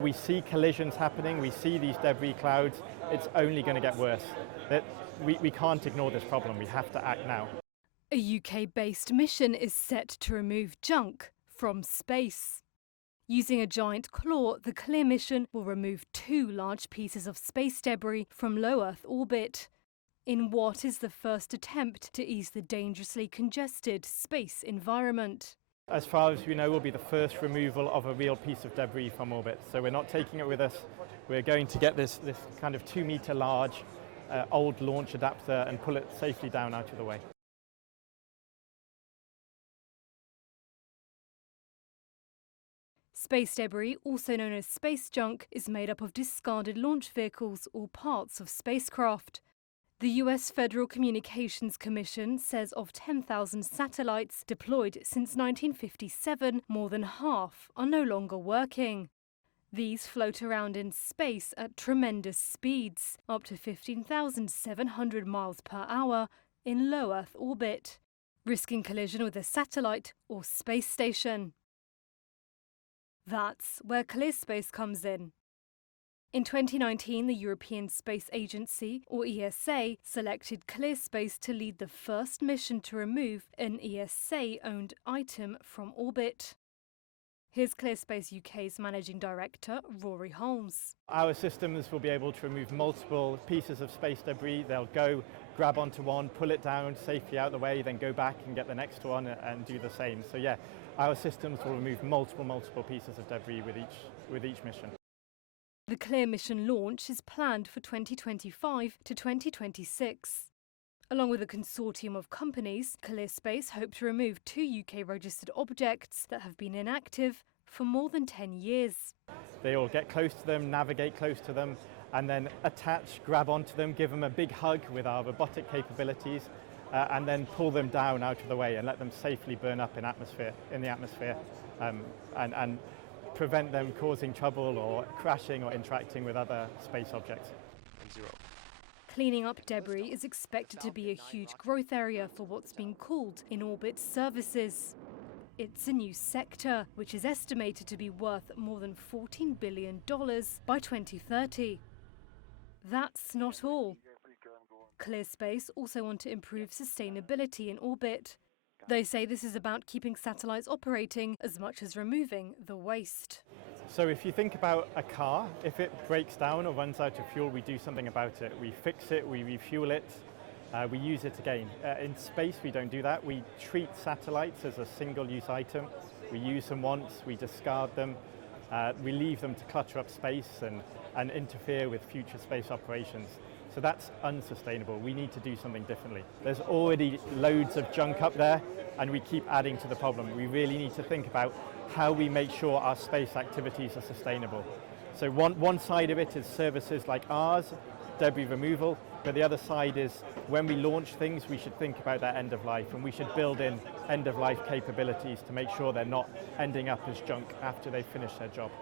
We see collisions happening, we see these debris clouds, it's only going to get worse. We can't ignore this problem, we have to act now. A UK-based mission is set to remove junk from space. Using a giant claw, the CLEAR mission will remove 2 large pieces of space debris from low Earth orbit, in what is the first attempt to ease the dangerously congested space environment. As far as we know, will be the first removal of a real piece of debris from orbit. So we're not taking it with us. We're going to get this kind of 2-meter large old launch adapter and pull it safely down out of the way. Space debris, also known as space junk, is made up of discarded launch vehicles or parts of spacecraft. The US Federal Communications Commission says of 10,000 satellites deployed since 1957, more than half are no longer working. These float around in space at tremendous speeds, up to 15,700 miles per hour, in low Earth orbit, risking collision with a satellite or space station. That's where ClearSpace comes in. In 2019, the European Space Agency, or ESA, selected ClearSpace to lead the first mission to remove an ESA-owned item from orbit. Here's ClearSpace UK's Managing Director, Rory Holmes. Our systems will be able to remove multiple pieces of space debris. They'll go, grab onto one, pull it down safely out of the way, then go back and get the next one and do the same. So yeah, our systems will remove multiple pieces of debris with each mission. The CLEAR mission launch is planned for 2025 to 2026. Along with a consortium of companies, ClearSpace hope to remove 2 UK-registered objects that have been inactive for more than 10 years. They all get close to them, navigate close to them, and then attach, grab onto them, give them a big hug with our robotic capabilities, and then pull them down out of the way and let them safely burn up in the atmosphere, and prevent them causing trouble or crashing or interacting with other space objects. Cleaning up debris is expected to be a huge growth area for what's being called in-orbit services. It's a new sector, which is estimated to be worth more than $14 billion by 2030. That's not all. ClearSpace also want to improve sustainability in orbit. They say this is about keeping satellites operating as much as removing the waste. So if you think about a car, if it breaks down or runs out of fuel, we do something about it. We fix it, we refuel it, we use it again. In space, we don't do that. We treat satellites as a single-use item. We use them once, we discard them, we leave them to clutter up space and interfere with future space operations. So that's unsustainable. We need to do something differently. There's already loads of junk up there, and we keep adding to the problem. We really need to think about how we make sure our space activities are sustainable. So one side of it is services like ours, debris removal, but the other side is when we launch things, we should think about that end of life, and we should build in end of life capabilities to make sure they're not ending up as junk after they've finished their job.